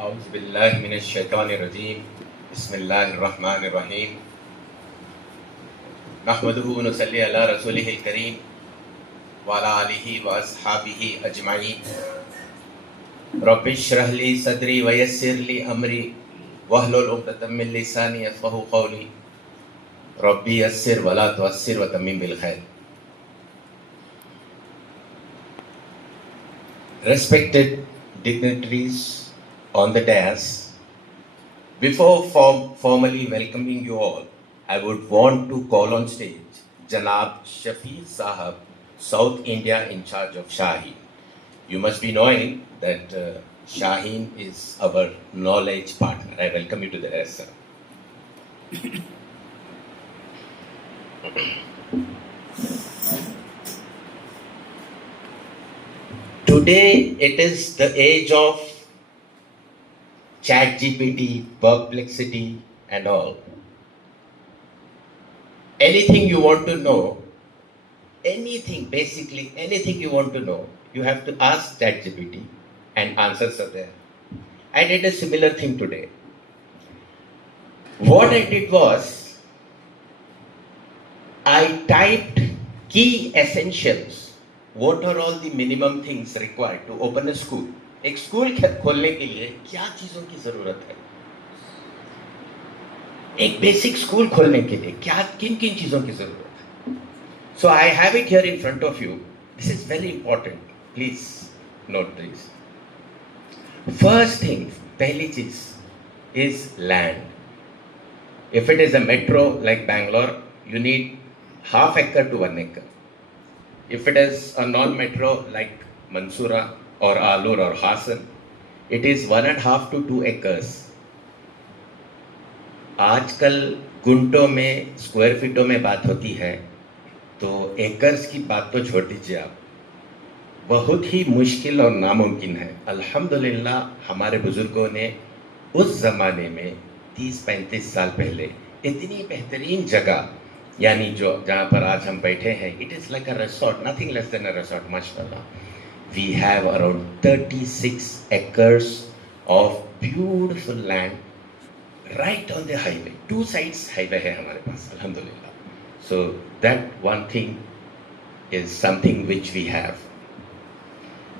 أعوذ بالله من الشيطان الرجيم بسم الله الرحمن الرحيم نحمده ونصلي على رسوله الكريم وعلى آله وأصحابه أجمعين رب اشرح لي صدري ويسر لي أمري واحلل عقدة من لساني يفقهوا قولي ربي يسر ولا تعسر وتمم بالخير. Respected dignitaries on the dais, before formally welcoming you all, I would want to call on stage Janab Shafi Sahab, South India in charge of Shaheen. You must be knowing that Shaheen is our knowledge partner. I welcome you to the dais, sir. Today it is the age of ChatGPT, Perplexity, and all. Anything you want to know, basically anything you want to know, you have to ask ChatGPT and answers are there. I did a similar thing today. What I did was, I typed key essentials. What are all the minimum things required to open a school? एक स्कूल खोलने के लिए क्या चीजों की जरूरत है? एक बेसिक स्कूल खोलने के लिए क्या किन किन चीजों की जरूरत है? So I have it here in front of you. This is very important. Please note this. First thing, पहली चीज is land. If it is a metro like Bangalore, you need half acre to 1 acre. If it is a non-metro like Mansoura or Alur or Hassan, it is 1.5 to 2 acres. आजकल गुंटों में स्क्वायर फीटों में बात होती है, तो एकर्स की बात तो छोड़ दीजिए आप, बहुत ही मुश्किल और नामुमकिन है. अल्हम्दुलिल्लाह हमारे बुजुर्गों ने उस ज़माने में 30-35 साल पहले इतनी बेहतरीन जगह, यानी जो जहाँ पर आज हम बैठे हैं, it is like a resort, nothing less than a resort. माशाल्लाह, we have around 36 acres of beautiful land right on the highway. 2 sides highway है हमारे पास, अल्हम्दुलिल्लाह. So that one thing is something which we have.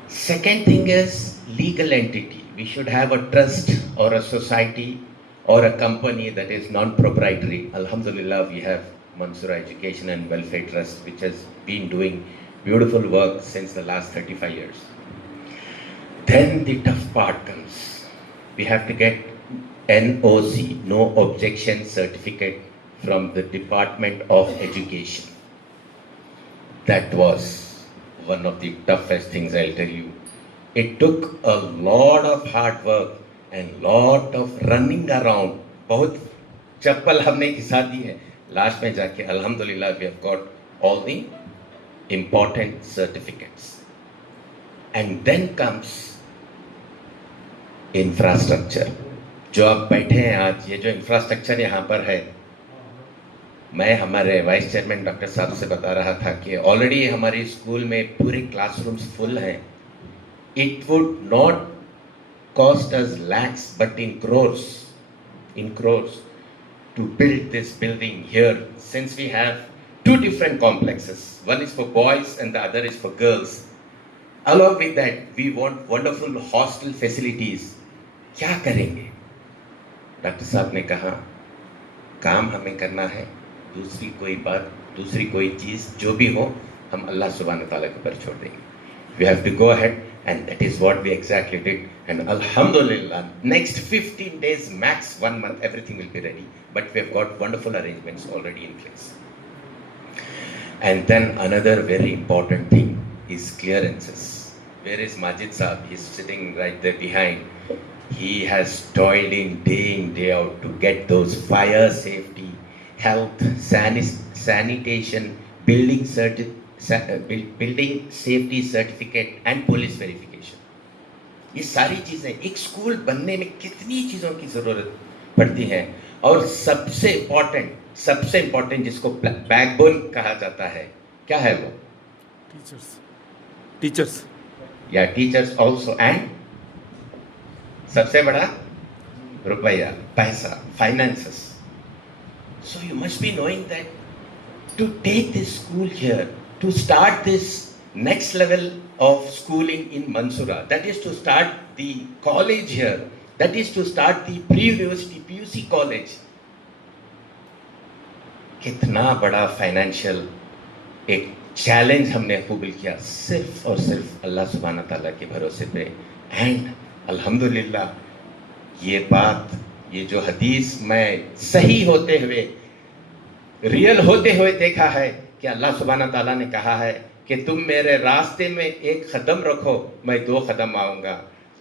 Second thing is legal entity. We should have a trust or a society or a company that is non-proprietary. Alhamdulillah, we have Mansoura Education and Welfare Trust, which has been doing beautiful work since the last 35 years. Then the tough part comes. We have to get NOC, no objection certificate, from the Department of Education. That was one of the toughest things, I'll tell you. It took a lot of hard work and lot of running around. बहुत चप्पल हमने खिसा दी है. लास्ट में जाके अल्हम्दुलिल्लाह we have got all the important certificates. And then comes infrastructure. जो आप बैठे हैं आज, ये जो इंफ्रास्ट्रक्चर यहाँ पर है, मैं हमारे वाइस चेयरमैन डॉक्टर साहब से बता रहा था कि ऑलरेडी हमारी स्कूल में पूरे क्लासरूम्स फुल हैं. It would not cost us lakhs but in crores to build this building here, since we have 2 different complexes. One is for boys and the other is for girls. Along with that, we want wonderful hostel facilities. क्या करेंगे? डॉक्टर साहब ने कहा, काम हमें करना है, दूसरी कोई बात, दूसरी कोई चीज़ जो भी हो, हम अल्लाह सुब्हान तआला के ऊपर छोड़ देंगे. We have to go ahead, and that is what we exactly did. And alhamdulillah, next 15 days, max 1 month, everything will be ready. But we have got wonderful arrangements already in place. And then another very important thing is clearances. Where is Majid Saab? He's sitting right there behind. He has toiled day in, day out to get those fire safety, health, sanitation, building safety certificate and police verification. ये सारी चीज़ें एक स्कूल बनने में कितनी चीज़ों की ज़रूरत पड़ती हैं. और सबसे इम्पोर्टेंट जिसको बैकबोन कहा जाता है, क्या है वो? टीचर्स. या टीचर्स ऑल्सो, एंड सबसे बड़ा रुपया, पैसा, finances. So you must be knowing that to take this school here, to start this next level of schooling in Mansura, that is to start the college here, that is to start the pre-university PUC college. कितना बड़ा फाइनेंशियल एक चैलेंज हमने कबूल किया सिर्फ और सिर्फ अल्लाह सुब्हाना ताला के भरोसे पे। एंड अल्हम्दुलिल्लाह ये बात, ये जो हदीस मैं सही होते हुए, रियल होते हुए देखा है कि अल्लाह सुब्हाना ताला ने कहा है कि तुम मेरे रास्ते में एक कदम रखो, मैं 2 कदम आऊंगा,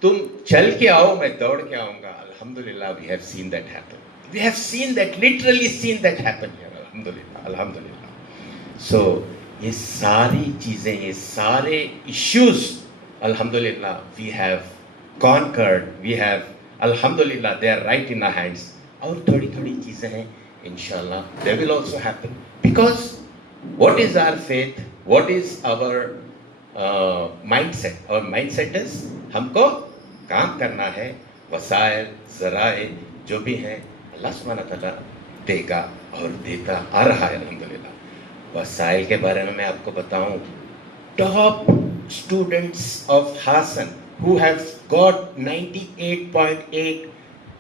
तुम चल के आओ, मैं दौड़ के आऊंगा। अल्हम्दुलिल्लाह we have seen that happen, we have seen that, literally seen that happen here. अल्हम्दुलिल्लाह, अल्हम्दुलिल्लाह। सो ये सारी चीजें, ये सारे इश्यूज अल्हम्दुलिल्लाह we have conquered, we have, अल्हम्दुलिल्लाह they are right in our hands. और थोड़ी थोड़ी चीजें हैं इंशाल्लाह they will also happen, because what is our faith, what is our mindset. और माइंडसेट इज हमको काम करना है, वसाइल ज़राए जो भी हैं अल्लाह सुब्हाना तआला देगा और देता आ रहा है अल्हम्दुलिल्लाह। वसाइल के बारे में मैं आपको बताऊं, top students of Hassan who have got 98.8,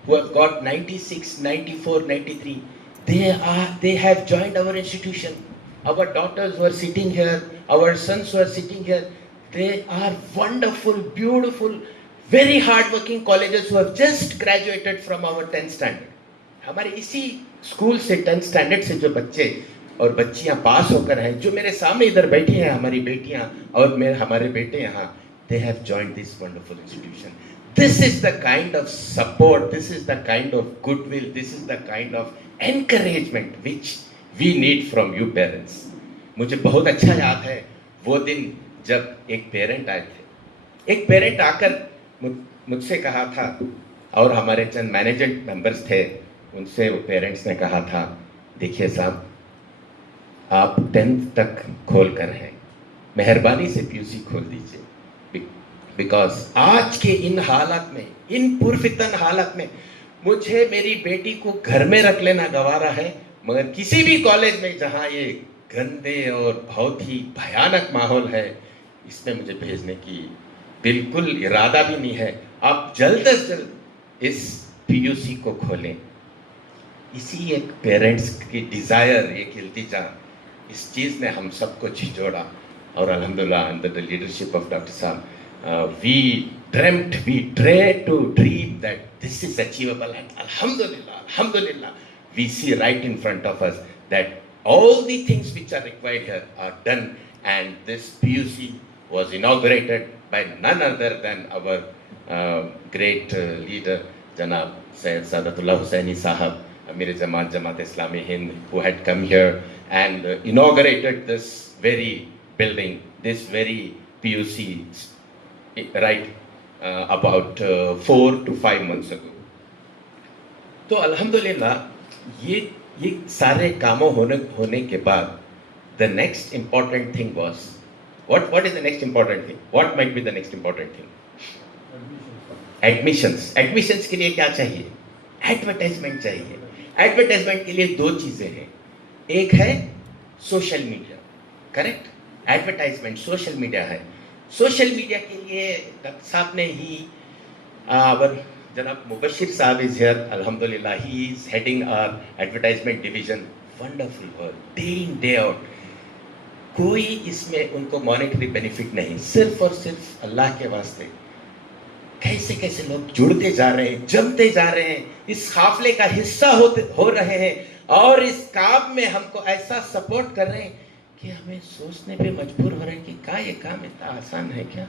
who have got 96, 94, 93, they have joined our institution. Our daughters who are sitting here, our sons who are sitting here, they are wonderful, beautiful, very hard-working colleges who have just graduated from our 10th standard. हमारे इसी स्कूल से 10th standard से जो बच्चे और बच्चियां पास होकर हैं, जो मेरे सामने इधर बैठी हैं, हमारी बेटियां और हमारे बेटे यहाँ, they have joined this wonderful institution. This is the kind of support, this is the kind of goodwill, this is the kind of encouragement which we need from you parents. मुझे बहुत अच्छा याद है वो दिन जब एक पेरेंट आए थे। एक पेरेंट आकर मुझसे कहा था, और हमारे चंद मैनेजमेंट मेंबर्स थे, उनसे वो पेरेंट्स ने कहा था, देखिए साहब, आप 10th तक खोल कर हैं, मेहरबानी से PUC खोल दीजिए, बिकॉज आज के इन हालात में, इन पुरफितन हालात में, मुझे मेरी बेटी को घर में रख लेना गवारा है, मगर किसी भी कॉलेज में जहां ये गंदे और बहुत ही भयानक माहौल है, इसमें मुझे भेजने की बिल्कुल इरादा भी नहीं है। आप जल्द से जल्द इस PUC को खोलें। इसी एक पेरेंट्स की डिजायर, एक इल्तिजा, इस चीज ने हम सबको झिझोड़ा। और अल्हम्दुलिल्लाह under the leadership of doctor साहब, we dreamt, we dared to dream that this is achievable, and alhamdulillah, we see right in front of us that all the things which are required here are done, and this PUC was inaugurated by none other than our great leader Janab Sayyid Sadatullah Hussaini Sahab, Amir Jamaat Islami Hind, who had come here and inaugurated this very building, this very PUC, right, about 4 to 5 months ago. तो अल्हम्दुलिल्लाह ये सारे कामों होने के बाद, the next important thing was, what is the next important thing? What might be the next important thing? Admissions के लिए क्या चाहिए? Advertisement चाहिए। Advertisement के लिए 2 चीजें हैं, एक है social media, correct? Advertisement social media है। सोशल मीडिया के लिए डॉक्टर साहब ने ही, जनाब मुबशिर साहब इज हियर, अल्हम्दुलिल्लाह, he is heading our advertisement division. Wonderful work, day in day out. कोई इसमें उनको मॉनेटरी बेनिफिट नहीं, सिर्फ और सिर्फ अल्लाह के वास्ते कैसे कैसे लोग जुड़ते जा रहे हैं, जमते जा रहे हैं, इस काफिले का हिस्सा हो रहे हैं, और इस काम में हमको ऐसा सपोर्ट कर रहे हैं कि हमें सोचने पे मजबूर हो रहे हैं कि क्या ये काम इतना आसान है क्या?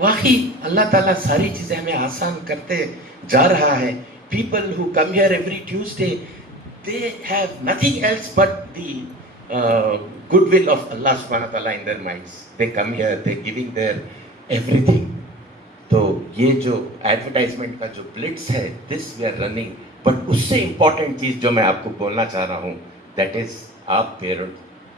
वाकई अल्लाह ताला सारी चीजें हमें आसान करते जा रहा है। People who come here every Tuesday, they have nothing else but the goodwill of अल्लाह सुब्हानहू व तआला in their minds. They come here, they giving their everything. तो ये जो एडवर्टाइजमेंट का जो ब्लिट्स है, this we are running. But उससे इम्पॉर्टेंट चीज जो मैं आपको बोलना चाह रहा हूँ, दैट इज आप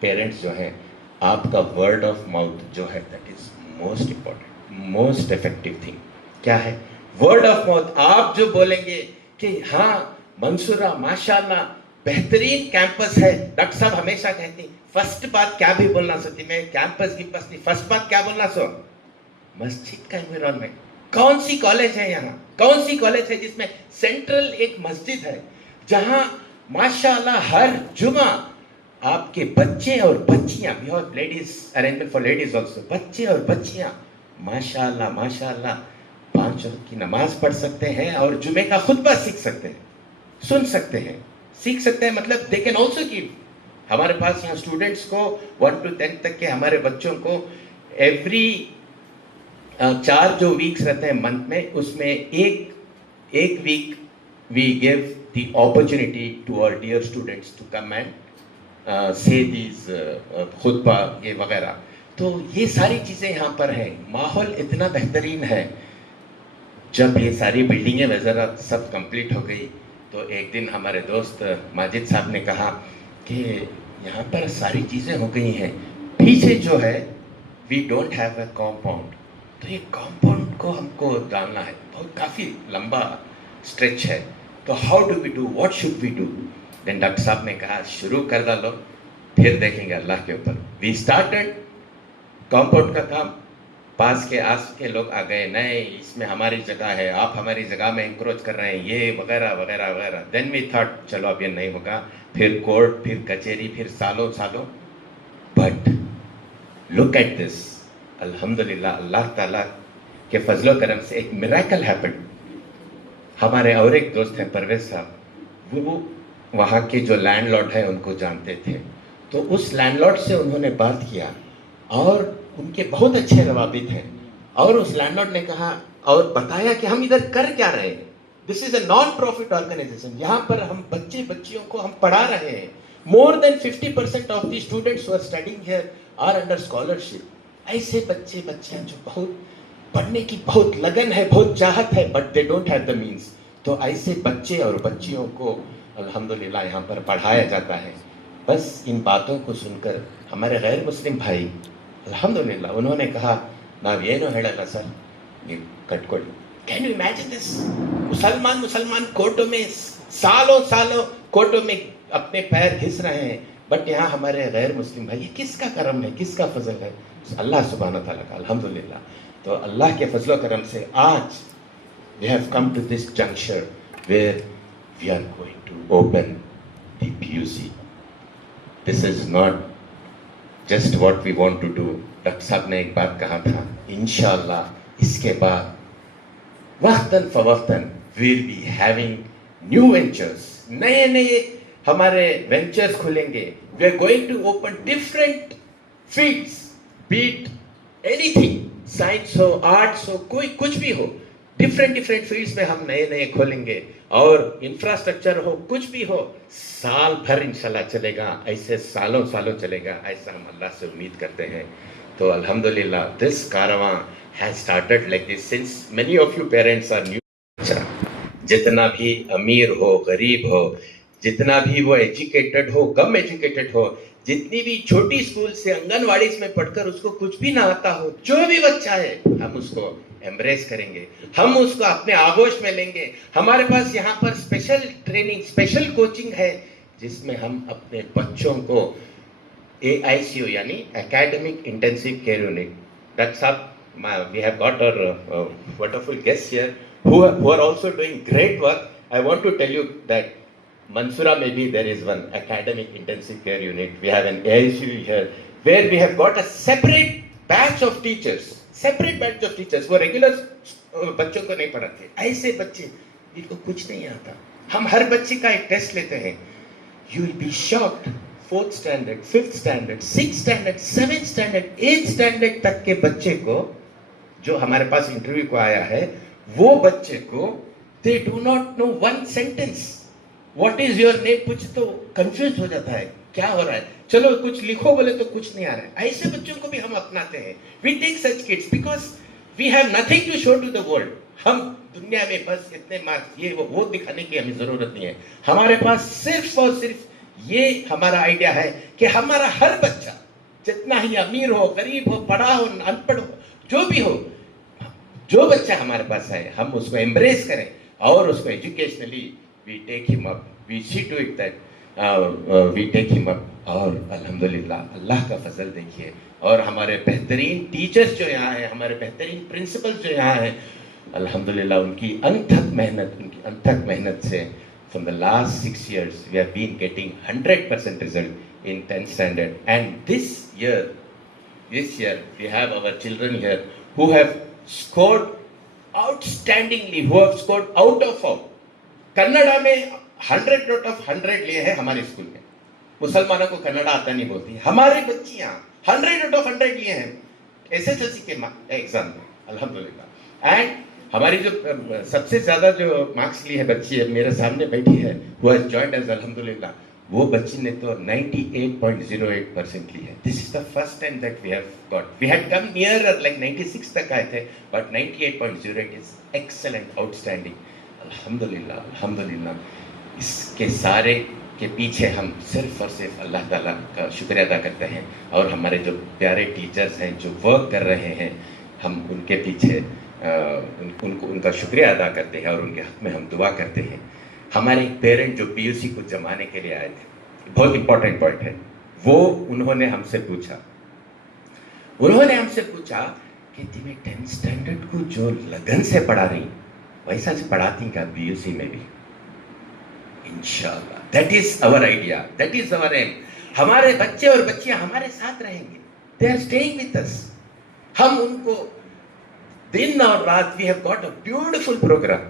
पेरेंट्स जो हैं, आपका वर्ड ऑफ माउथ जो है, that is most important, most effective thing. क्या है? वर्ड ऑफ माउथ, आप जो बोलेंगे कि हाँ मंसूरा माशाल्लाह बेहतरीन कैंपस है, डॉक्टर साहब हमेशा कहती फर्स्ट बात क्या भी बोलना सकती, मैं कैंपस की बस फर्स्ट बात क्या बोलना सो मस्जिद का एनवायरमेंट। कौन सी कॉलेज है यहाँ, कौन सी कॉलेज है जिसमें सेंट्रल एक मस्जिद है, जहां माशाल्लाह हर जुमा आपके बच्चे और बच्चियां, we have ladies arrangement for ladies also, बच्चे और बच्चियां माशाल्लाह माशाल्लाह 5 वक्त की नमाज पढ़ सकते हैं और जुमे का खुतबा सीख सकते हैं, सुन सकते हैं, सीख सकते हैं, मतलब दे कैन ऑल्सो गिव। हमारे पास यहाँ स्टूडेंट्स को 1 to 10 तक के हमारे बच्चों को एवरी 4 जो वीक्स रहते हैं मंथ में, उसमें एक week we give the opportunity to our dear students to come and say these खुतबा ये वगैरह। तो ये सारी चीज़ें यहाँ पर हैं, माहौल इतना बेहतरीन है। जब ये सारी बिल्डिंगें वगैरह सब कंप्लीट हो गई तो एक दिन हमारे दोस्त माजिद साहब ने कहा कि यहाँ पर सारी चीज़ें हो गई हैं, पीछे जो है we don't have a compound, तो ये कॉम्पाउंड को हमको डालना है, बहुत काफ़ी लंबा स्ट्रेच है, तो how do we do, what should we do. Then doctor साहब ने कहा शुरू कर डालो, फिर देखेंगे अल्लाह के ऊपर। वी स्टार्टेड कॉम्पाउंड का काम, पास के आस के लोग आ गए, नहीं इसमें हमारी जगह है, आप हमारी जगह में इंक्रोच कर रहे हैं, ये वगैरह वगैरह वगैरह। देन वी थॉट चलो अब ये नहीं होगा, फिर कोर्ट, फिर कचहरी, फिर सालों सालों। बट लुक एट दिस, अल्हम्दुलिल्लाह, अल्लाह ताला के फजलो करम से एक मिरेकल हैपेंड। हमारे और एक दोस्त हैं परवेज साहब, वो वहाँ के जो लैंडलॉर्ड है उनको जानते थे, तो उस लैंडलॉर्ड से उन्होंने बात किया और उनके बहुत अच्छे रवाबित हैं, और उस लैंडलॉर्ड ने कहा और बताया कि हम इधर कर क्या रहे हैं, this is a non profit organisation, यहाँ पर हम बच्चे बच्चियों को हम पढ़ा रहे हैं। More than 50% of the students who are studying here are under scholarship. ऐसे बच्चे बच्चियां जो बहुत पढ़ने की बहुत लगन है, बहुत चाहत है, but they don't have the means, तो ऐसे बच्चे और बच्चियों को अल्हम्दुलिल्लाह यहाँ पर पढ़ाया जाता है। बस इन बातों को सुनकर हमारे गैर मुस्लिम भाई अल्हम्दुलिल्लाह उन्होंने कहा नावेनो हेळಲ್ಲ सर ನೀವು कटकोड़ी। कैन यू इमेजिन दिस, मुसलमान कोर्टों में सालों सालों कोर्टों में अपने पैर घिस रहे हैं, बट यहाँ हमारे गैर मुस्लिम भाई, ये किसका करम है, किसका फजल है, अल्लाह सुब्हानहू व तआला का अल्हम्दुलिल्लाह। तो अल्लाह के फजलो करम से आज we have come to this juncture where we are going to open the PUC. This is not just what we want to do. Doctor साहब ने एक बात कहा था, इंशाअल्लाह इसके बाद वक्तन फवक्तन we'll be having new ventures, नए हमारे वेंचर्स खुलेंगे। We are going to open different fields, be it anything, science हो, आर्ट्स हो, कोई कुछ भी हो, डिफरेंट फील्ड्स में हम नए खोलेंगे, और इंफ्रास्ट्रक्चर हो, कुछ भी हो, साल भर इंशाल्लाह चलेगा, ऐसे सालों चलेगा, ऐसा हम अल्लाह से उम्मीद करते हैं। तो अल्हम्दुलिल्लाह दिस कारवां has started like this since many of you parents are new. जितना भी अमीर हो, गरीब हो, जितना भी वो एजुकेटेड हो, कम एजुकेटेड हो, जितनी भी छोटी स्कूल से आंगनवाड़ी में पढ़कर उसको कुछ भी ना आता हो, जो भी बच्चा है हम उसको एम्ब्रेस करेंगे, हम उसको अपने आगोश में लेंगे। हमारे पास यहाँ पर स्पेशल ट्रेनिंग, स्पेशल कोचिंग है, जिसमें हम अपने बच्चों को AICU यानी academic intensive care unit, doctor साहब we have got our wonderful guest here who are also doing great work. I want to tell you that Mansura maybe there is one academic intensive care unit. We have an AICU here where we have got a separate batch of teachers. वो रेगुलर बच्चों को नहीं पढ़ाते, ऐसे बच्चे जिनको कुछ नहीं आता, हम हर बच्चे का एक टेस्ट लेते हैं। You will be shocked, 4th standard, 5th standard, 6th standard, 7th standard, 8th standard तक के बच्चे को जो हमारे पास इंटरव्यू को आया है, वो बच्चे को they do not know one sentence, what is your name, कुछ तो कंफ्यूज हो जाता है, क्या हो रहा है, चलो कुछ लिखो बोले तो कुछ नहीं आ रहा है। ऐसे बच्चों को भी हम अपनाते हैं। We take such kids because we have nothing to show to the world. हम दुनिया में बस इतने मार्क्स, ये वो दिखाने की हमें जरूरत नहीं है। हमारे पास सिर्फ और सिर्फ ये हमारा आइडिया है कि हमारा हर बच्चा, जितना ही अमीर हो, गरीब हो, पढ़ा हो, अनपढ़ हो, जो भी हो, जो बच्चा हमारे पास आए हम उसको एम्ब्रेस करें और उसको educationally we take him up, we see to it that we take him up. और अल्हम्दुलिल्लाह अल्लाह का फजल देखिए, और हमारे बेहतरीन टीचर्स जो यहाँ हैं, हमारे बेहतरीन प्रिंसिपल्स जो यहाँ हैं, अल्हम्दुलिल्लाह उनकी अनथक मेहनत से from the last 6 years we have been getting 100% result in 10th standard, and this year we have our children here who have scored outstandingly, who have scored out of all. Kannada में 100 आउट ऑफ 100 लिए हैं हमारे स्कूल में। मुसलमानों को कन्नड़ा आता नहीं बोलती, हमारी बच्चियां 100 आउट ऑफ 100 लिए हैं एसएसएलसी के एग्जाम में, अल्हम्दुलिल्लाह। एंड हमारी जो सबसे ज्यादा जो मार्क्स ली है बच्ची है मेरे सामने बैठी है, who has joined us, अल्हम्दुलिल्लाह, वो बच्ची ने तो 98.08% ली है। This is the first time that we have got, we had come near like 96 तक आए थे, बट 98.08 इज एक्सेलेंट, आउटस्टैंडिंग, अल्हम्दुलिल्लाह अल्हम्दुलिल्लाह। इसके सारे के पीछे हम सिर्फ और सिर्फ अल्लाह ताला का शुक्रिया अदा करते हैं, और हमारे जो प्यारे टीचर्स हैं जो वर्क कर रहे हैं, हम उनके पीछे उनका शुक्रिया अदा करते हैं और उनके हक में हम दुआ करते हैं। हमारे एक पेरेंट जो पीयूसी को जमाने के लिए आए थे, बहुत इंपॉर्टेंट पॉइंट है वो, उन्होंने हमसे पूछा कि तुम्हें 10th स्टैंडर्ड को जो लगन से पढ़ा रही वैसा से पढ़ाती क्या पीयूसी में भी? इंशाल्लाह, that is our idea, that is our aim. हमारे बच्चे और बच्चियां हमारे साथ रहेंगे, they are staying with us. हम उनको दिन और रात, we have got a beautiful program,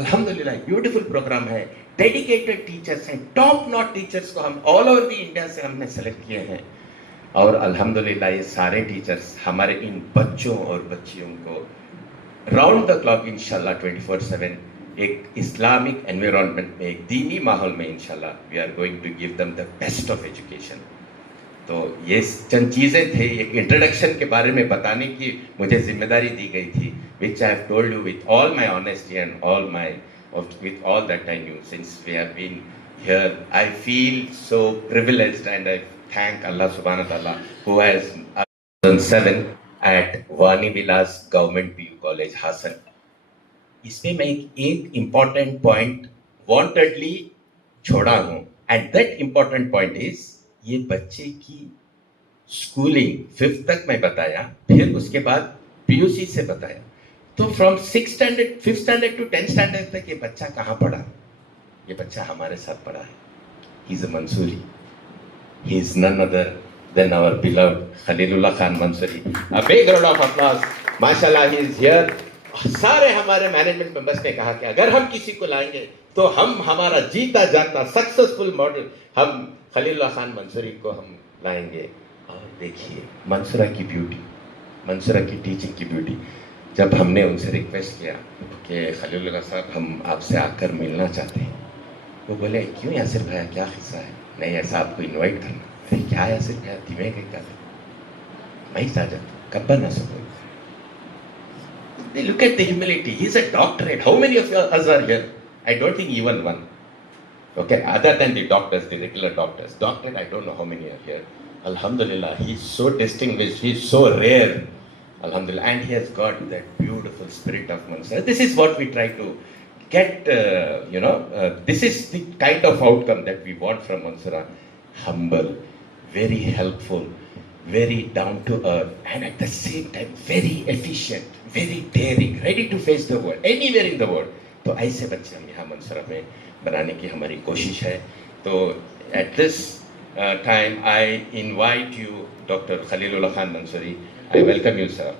अल्हम्दुलिल्लाह ब्यूटीफुल प्रोग्राम है, डेडिकेटेड टीचर्स हैं, टॉप नॉट टीचर्स को हम ऑल ओवर द इंडिया से हमने सेलेक्ट किए हैं, और अल्हम्दुलिल्लाह ये सारे टीचर्स हमारे इन बच्चों और बच्चियों को राउंड द क्लॉक इंशाल्लाह 24/7 एक इस्लामिक एनवायरनमेंट में, एक दीनी माहौल में इंशाल्लाह we are going to give them the best of education. तो ये चंद चीज़ें थे, एक इंट्रोडक्शन के बारे में बताने की मुझे जिम्मेदारी दी गई थी, which I have told you with all my honesty and with all that I knew. Since we have been here, I feel so privileged, and I thank Allah subhanahu wa ta'ala who has 2007 at Wani Vilas Government PU College, Hassan. इसमें मैं एक important point wantedly छोड़ा हूँ, and that important point is ये बच्चे की schooling 5th तक मैं बताया, फिर उसके बाद पीयूसी से बताया, तो from 5th standard to 10th standard तक ये बच्चा कहाँ पढ़ा? ये बच्चा हमारे साथ पढ़ा है। He is a Mansoori, he is none other than our beloved Khalilullah Khan Mansoori. A big round of applause, माशाल्लाह ही इज हियर। सारे हमारे मैनेजमेंट मेंबर्स ने कहा कि अगर हम किसी को लाएंगे तो हम हमारा जीता जाता सक्सेसफुल मॉडल हम खलीलुल्लाह खान मंसूरी को हम लाएंगे। और देखिए मंसूरा की ब्यूटी, मंसूरा की टीचिंग की ब्यूटी। जब हमने उनसे रिक्वेस्ट किया कि खलीलुल्लाह साहब हम आपसे आकर मिलना चाहते हैं, वो बोले क्यों यासिर भैया, क्या किस्सा है? नहीं, ऐसा आपको इन्वाइट करना। अरे क्या यासिर भैया, धीमे गई क्या मैं साजत कब ना सको। Look at the humility. He's a doctorate. How many of us are here? I don't think even one. Okay, other than the doctors, the regular doctors. Doctorate, I don't know how many are here. Alhamdulillah, he's so distinguished. He's so rare. Alhamdulillah, and he has got that beautiful spirit of Mansur. This is what we try to get. This is the kind of outcome that we want from Mansura. Humble, very helpful, very down to earth, and at the same time very efficient, very daring, ready to face the world, anywhere in the world. तो ऐसे बच्चे हम यहाँ मंसूरा में बनाने की हमारी कोशिश है। तो at this time I invite you, Dr. Khalilullah Khan Mansoori. I welcome you, sir.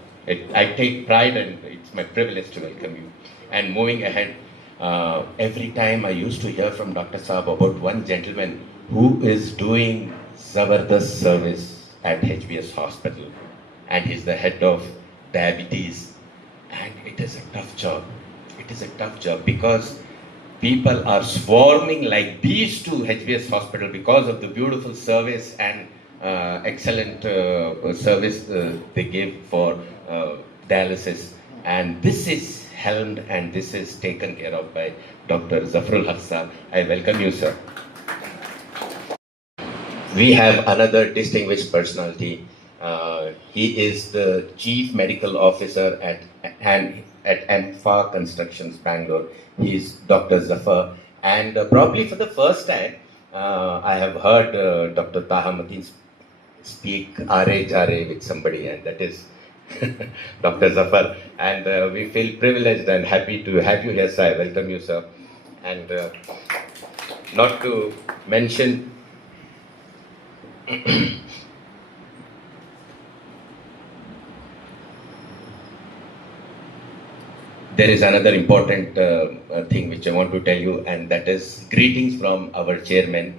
I take pride and it's my privilege to welcome you. And moving ahead, every time I used to hear from Dr. Saab about one gentleman who is doing Zabardast service at HBS Hospital, and he's the head of diabetes, and it is a tough job. It is a tough job because people are swarming like bees to HBS Hospital because of the beautiful service and excellent service they give for dialysis. And this is helmed and this is taken care of by Dr. Zafrul Haq Saab. I welcome you, sir. We have another distinguished personality. He is the Chief Medical Officer and at MFA Constructions, Bangalore. He is Dr. Zafar. And probably for the first time, I have heard Dr. Taha Mateen speak Are Jare with somebody, and that is Dr. Zafar. And we feel privileged and happy to have you here, sir. I welcome you, sir. And not to mention there is another important thing which I want to tell you, and that is greetings from our chairman,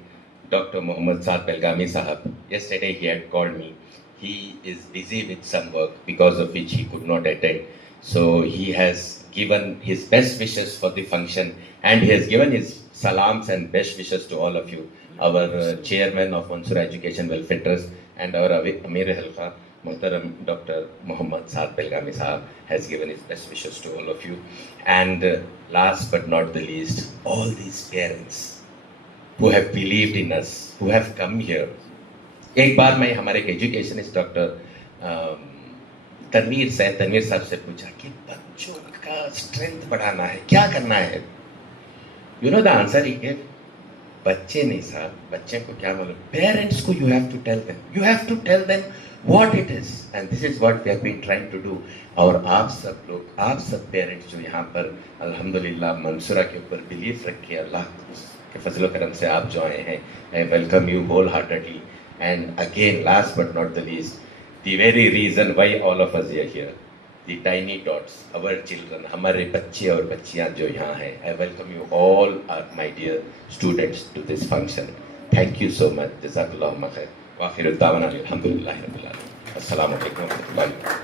Dr. Mohammad Saad Belgami Sahab. Yesterday he had called me. He is busy with some work because of which he could not attend. So he has given his best wishes for the function, and he has given his salams and best wishes to all of you. Our chairman of Mansoor Education Welfare Trust and our Amir Halqa, Muhtaram Dr. Mohammad Saad Belgami Sahab has given his best wishes to all of you. And last but not the least, all these parents who have believed in us, who have come here. एक बार मैं हमारे educationist doctor Tanveer साहब से पूछा कि बच्चों का स्ट्रेंथ बढ़ाना है, क्या करना है? You know the answer he gave? बच्चे नहीं साहब, बच्चे को क्या मालूम? Parents को you have to tell them. You have to tell them what it is, and this is what we have been trying to do. और आप सब लोग, आप सब पेरेंट्स जो यहाँ पर अल्हम्दुलिल्लाह मंसूरा के ऊपर बिलीफ रखे, अल्लाह के फजल करम से आप जो आए हैं, I welcome you wholeheartedly. And again, last but not the least, the very reason why all of us are here, the tiny tots, our children, हमारे बच्चे और बच्चियाँ जो यहाँ हैं, I welcome you all, my dear students, to this function. Thank you so much. Jazakallahu khair. Wa akhiru da'wana alhamdulillahi rabbil alamin. Assalamu alaikum wa rahmatullahi.